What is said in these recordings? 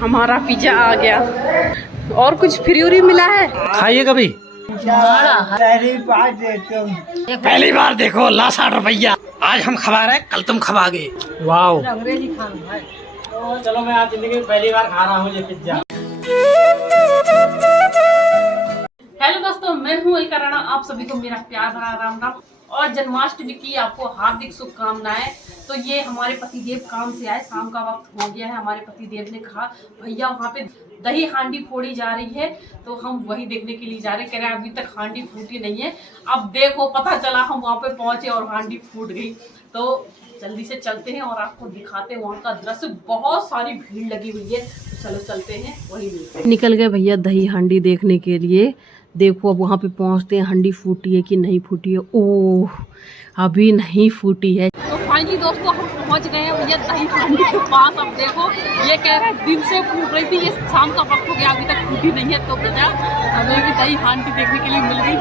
हमारा पिज्जा आ गया। और कुछ फ्री मिला है? खाइए कभी। पहली बार देखो ला 60 रुपया। आज हम खवा रहे, कल तुम खवागे। वाओ। अंग्रेजी खाना भाई। तो चलो मैं आज जिंदगी में पहली बार खा रहा हूँ ये पिज्जा। हेलो दोस्तों, मैं हूँ अलका राणा। आप सभी को मेरा प्यार भरा राम राम और जन्माष्टमी की आपको हार्दिक शुभकामनाएं। तो ये हमारे पतिदेव काम से आए, शाम का वक्त हो गया है। हमारे पतिदेव ने कहा भैया वहाँ पे दही हांडी फोड़ी जा रही है, तो हम वही देखने के लिए जा रहे हैं। कह रहे हैं अभी तक हांडी फूटी नहीं है। अब देखो पता चला हम वहाँ पे पहुंचे और हांडी फूट गई। तो जल्दी से चलते हैं और आपको दिखाते हैं वहाँ का दृश्य। बहुत सारी भीड़ लगी हुई है, तो चलो चलते हैं, वही मिलते हैं। निकल गए भैया दही हांडी देखने के लिए। देखो अब वहाँ पे पहुँचते हैं, हांडी फूटी है कि नहीं फूटी है। ओह अभी नहीं फूटी है। तो फाइनली दोस्तों हम पहुँच गए हैं भैया दही हांडी के पास। अब देखो ये कह रहे हैं दिन से फूट रही थी, ये शाम का वक्त हो गया अभी तक फूटी नहीं है। तो भैया हमें भी दही हांडी देखने के लिए मिल गई।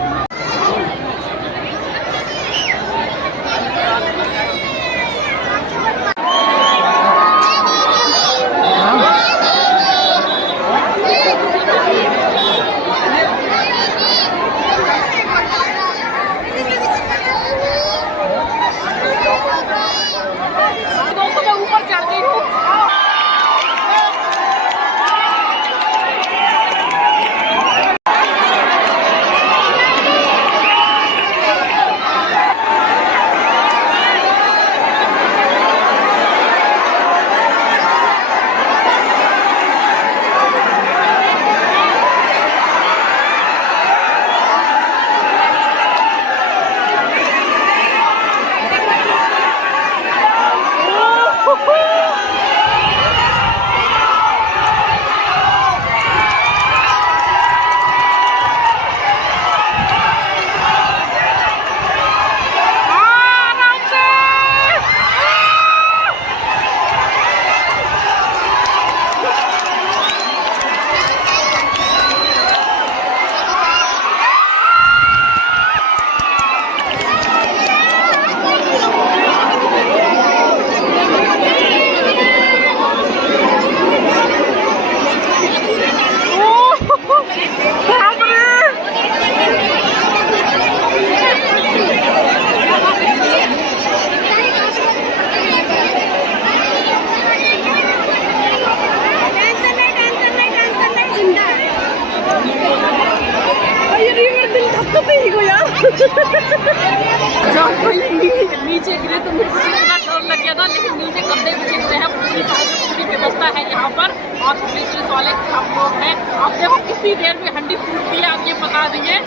नीचे गिरे तो मुझे इतना डर लग गया था, लेकिन नीचे गद्दे बिछे हुए हैं। पूरी व्यवस्था है यहाँ पर और पुलिस वाले हम लोग हैं। अब देखो कितनी देर में हंडी फूटती है, आप ये बता दीजिए।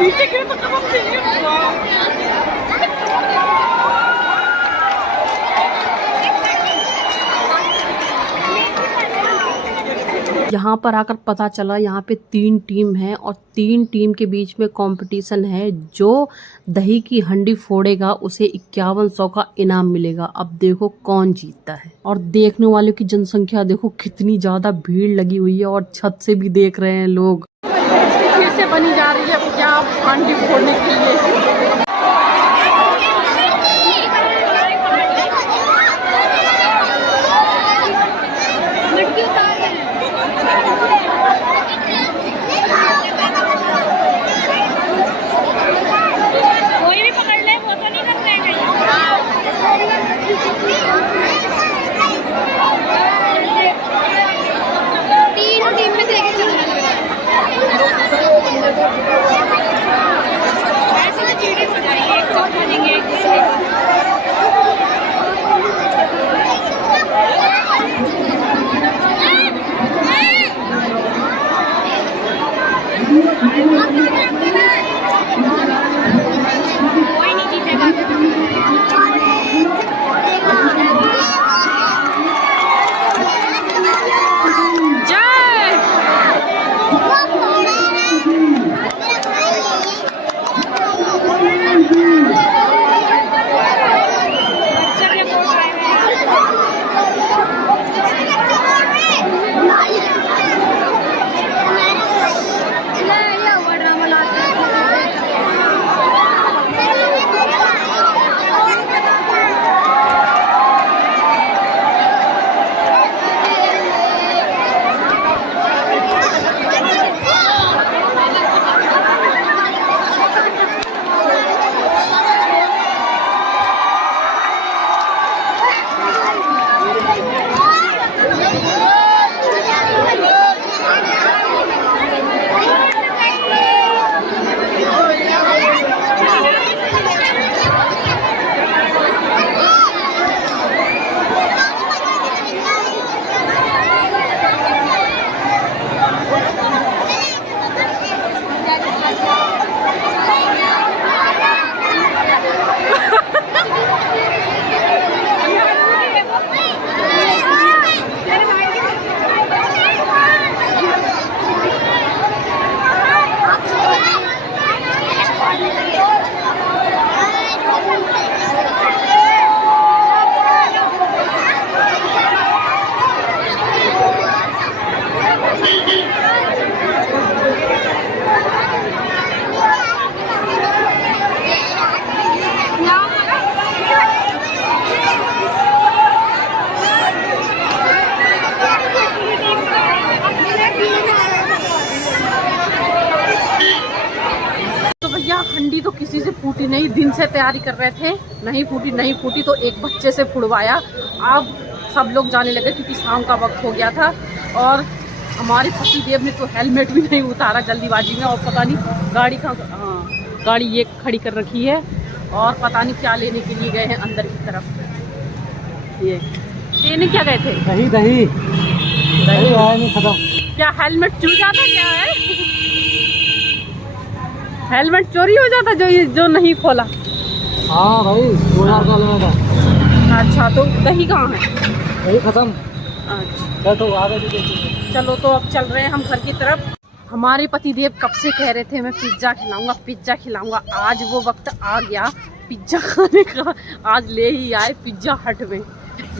नीचे गिरे तो कब से यहाँ पर आकर पता चला यहाँ पे 3 टीम है और 3 टीम के बीच में कंपटीशन है। जो दही की हंडी फोड़ेगा उसे 5100 का इनाम मिलेगा। अब देखो कौन जीतता है। और देखने वालों की जनसंख्या देखो कितनी ज्यादा भीड़ लगी हुई है और छत से भी देख रहे हैं लोग। फिर से बनी जा रही है क्या हंडी फोड़ने के लिए। से तैयारी कर रहे थे, नहीं फूटी तो एक बच्चे से फुड़वाया। अब सब लोग जाने लगे क्योंकि शाम का वक्त हो गया था। और हमारे पतिदेव ने तो हेलमेट भी नहीं उतारा जल्दीबाजी में, और पता नहीं गाड़ी का गाड़ी ये खड़ी कर रखी है और पता नहीं क्या लेने के लिए गए हैं अंदर की तरफ। ये लेने क्या गए थे? दही दही दही आया नहीं खत्म। क्या हेलमेट चुर जाता क्या है? हेलमेट चोरी हो जाता जो नहीं खोला? हाँ भाई 2000 का लेना था। अच्छा, तो दही कहाँ है? दही खत्म। अच्छा तो आ गए। चलो, तो अब चल रहे हैं हम घर की तरफ। हमारे पतिदेव कब से कह रहे थे मैं पिज्ज़ा खिलाऊंगा। आज वो वक्त आ गया पिज्ज़ा खाने का। आज ले ही आए पिज्ज़ा हट में।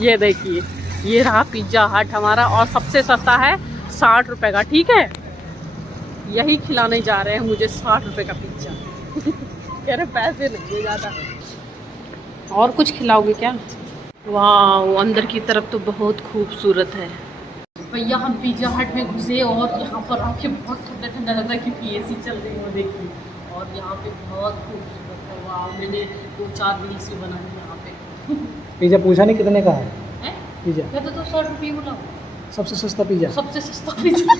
ये देखिए, ये रहा पिज्ज़ा हट हमारा, और सबसे सस्ता है 60 रुपये का। ठीक है, यही खिलाने जा रहे हैं मुझे 60 रुपये का पिज्ज़ा। कह रहे पैसे नहीं ज़्यादा। और कुछ खिलाओगे क्या? वाह, अंदर की तरफ तो बहुत खूबसूरत है भैया। हम पिज्ज़ा हट में घुसे और यहाँ पर आके बहुत ठंडा लग रहा है क्योंकि एसी चल रही है, देखिए। और यहाँ पे बहुत खूबसूरत है। वाह, मैंने 2-4 दिन से बनाई यहाँ पे। पिज्जा पूछा नहीं कितने का है? पिज्जा कहते तो 100 रुपये बोला। सबसे सस्ता पिज्जा। सबसे सस्ता पिज्जा।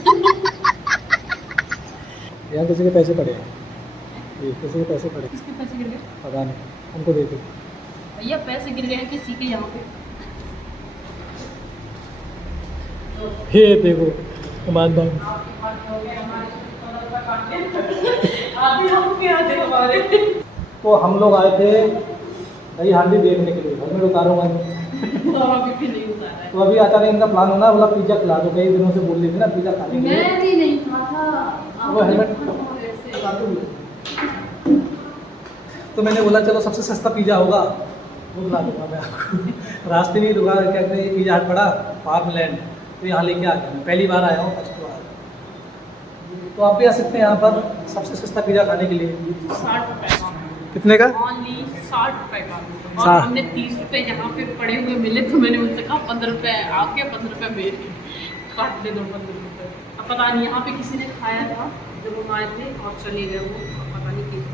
यहाँ किसी के पैसे पड़े हैं? ये किसी के पैसे पड़े? किसके पैसे गिर गए? पता नहीं, हमको दे दो भैया। पैसे गिर गए हैं किसी के यहाँ पे। ये देखो ईमानदार। तो हम लोग आए थे दही हांडी देखने के लिए, हेलमेट उतारूंगा तो अभी अचानक इनका प्लान होना, बोला पिज्जा खिला दो। कई दिनों से बोल रही थी ना पिज्जा खाने के लिए। मैं भी नहीं खाता। वो हेलमेट तो मैंने बोला चलो सबसे सस्ता पिज्जा होगा वो बुला दूंगा मैं आपको। रास्ते में ही रुका, क्या कहते हैं पिज्जा हट पड़ा फार्मलैंड, तो यहाँ लेके आ गया। मैं पहली बार आया हूँ, फर्स्ट बार। तो आप भी आ सकते हैं यहाँ पर सबसे सस्ता पिज्जा खाने के लिए। 60 रुपये का। कितने का? ओनली 60 रुपये का। और हमने 30 रुपये यहाँ पे पड़े हुए मिले तो मैंने उनसे कहा 15 रुपये आपके, 15 रुपये मेरे, काट दे दो 15 रुपये। अब पता नहीं यहाँ पे किसी ने खाया था जब हम आए थे और चले गए वो, पता नहीं किस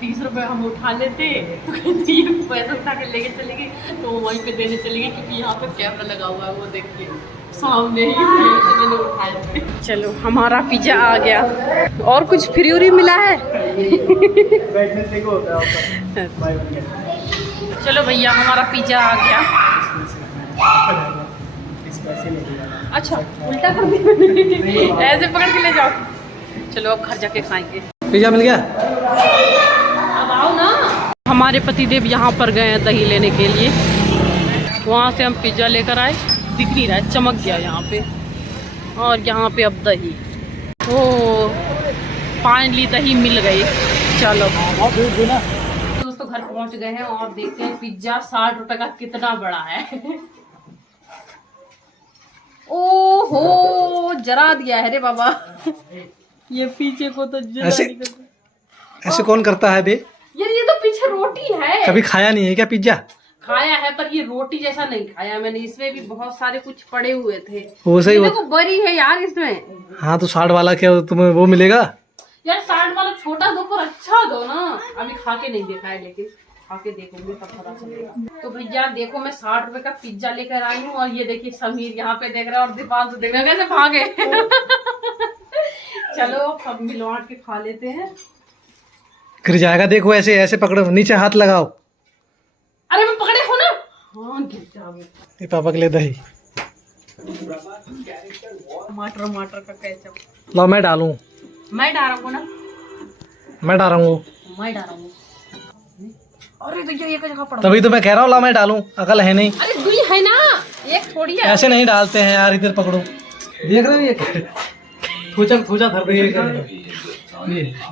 30 रुपये हम उठा लेते तो कहते ये पैसा उठा के लेके चले गए, तो वहीं पे देने चले गए क्योंकि यहाँ पे कैमरा लगा हुआ है, वो देखिए सामने ही मैंने उठाए थे। चलो, हमारा पिज्जा आ गया। और कुछ फ्री मिला है? चलो भैया, हमारा पिज्जा आ गया। अच्छा, उल्टा कर दिया। ऐसे पकड़ के ले जाओ। चलो, अब घर जाके खाएंगे। पिज्जा मिल गया? अब आओ ना। हमारे पतिदेव यहाँ पर गए हैं दही लेने के लिए। वहाँ से हम पिज्जा लेकर आए, दिख नहीं रहा है, चमक गया यहाँ पे। और यहाँ पे अब दही, ओ फाइनली दही मिल गई। चलो दोस्तों, घर पहुँच गए हैं और देखते हैं पिज्जा 60 रुपए का कितना बड़ा है। ओहो, जरा दिया है रे बाबा। ये पीछे को तो जरा ऐसे कौन करता है बे? यार, ये तो पीछे रोटी है। कभी खाया नहीं है क्या पिज्जा? खाया है, पर ये रोटी जैसा नहीं खाया मैंने। इसमें भी बहुत सारे कुछ पड़े हुए थे। वो सही देखो, बड़ी है यार इसमें। हाँ, तो 60 वाला क्या तुम्हें वो मिलेगा? यार 60 वाला छोटा दो पर अच्छा दो ना। अभी खा के नहीं देखा है, लेकिन खा के देखूंगी तब पता चलेगा। तो भैया देखो, मैं 60 रुपए का पिज्जा लेकर आई हूँ और ये देखिए समीर यहाँ पे देख रहा है और दीपांशु देख रहा है, कैसे भागे। चलो, अब मिलवा के खा लेते हैं। गिर जाएगा, देखो ऐसे ऐसे पकड़ो, नीचे हाथ लगाओ। अरे मैं पकड़े हो ना। हाँ, गिर जाओगे। ये पापा के लिए दही। टमाटर का केचप लो मैं डालूं? मैं डालूंगा ना। मैं डालूंगा। मैं डालूंगा। अरे भैया, एक जगह पड़ा। तभी तो मैं कह रहा हूँ ला मैं डालूं, अकल है नहीं। अरे दुई है ना, एक थोड़ी है। ऐसे नहीं डालते हैं यार, इधर पकड़ो। देख रहे हो ये थूचा धर रही है।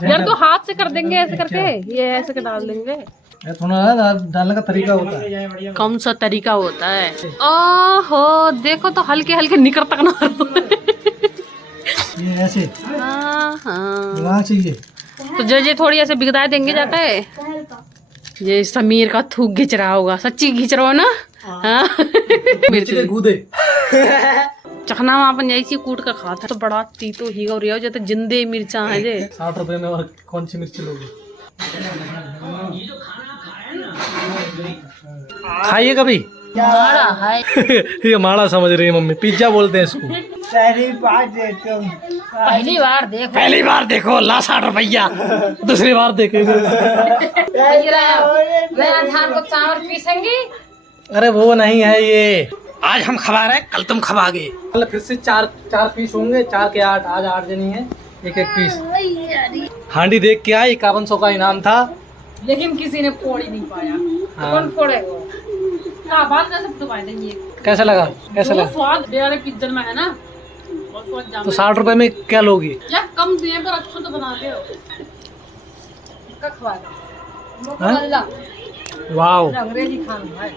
यार तो हाथ से कर देंगे ऐसे करके, ये ऐसे के डाल देंगे। थोड़ा डालने का तरीका होता है। कौन सा तरीका होता है? ओहो, देखो तो हल्के हल्के निकर तक ना। ये ऐसे दिमाग चाहिए। तो जे थोड़ी ऐसे बिगड़ा देंगे जाके। ये समीर का थूक घिंच रहा होगा, सच्ची घिंच रहा हो ना? हाँ। मिर्ची कूदे। चखना में अपन ऐसी कूट का खाता तो बड़ा तीतो ही गौ रिया, तो जिंदे मिर्चा है जे। 60 रुपए में और कौन सी मिर्ची लोगे? खाइए कभी। माड़ा है। ये माड़ा समझ रही है मम्मी, पिज्जा बोलते हैं इसको। पहली बार देखो। पहली बार देखो ला 60 रुपया, दूसरी बार देखेंगे। धान को चावल पीसेंगे। अरे वो नहीं है ये, आज हम खवा रहे हैं, कल तुम खवागे। मतलब फिर से चार पीस होंगे, 4 के 8, आज 8 जनी है, एक पीस। हांडी देख के आई, 5100 का इनाम था, लेकिन किसी ने फोड़ ही नहीं पाया। हाँ। कौन फोड़ेगा? बात कर सकते हो देंगे। कैसा लगा? कैसा जो लगा? स्वाद बेड़े पिज्जा में है ना, और स्वाद जाम तो 60 रुपए में क्या लोगी? यार कम दिए पर अच्छा तो बनाते हो। वाओ, अंग्रेजी खाना है।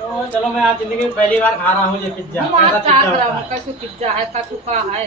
तो चलो मैं आज जिंदगी में पहली बार खा रहा हूँ ये पिज्जा। कैसा पिज्जा होता है? कछु पिज्जा है, कछु का है।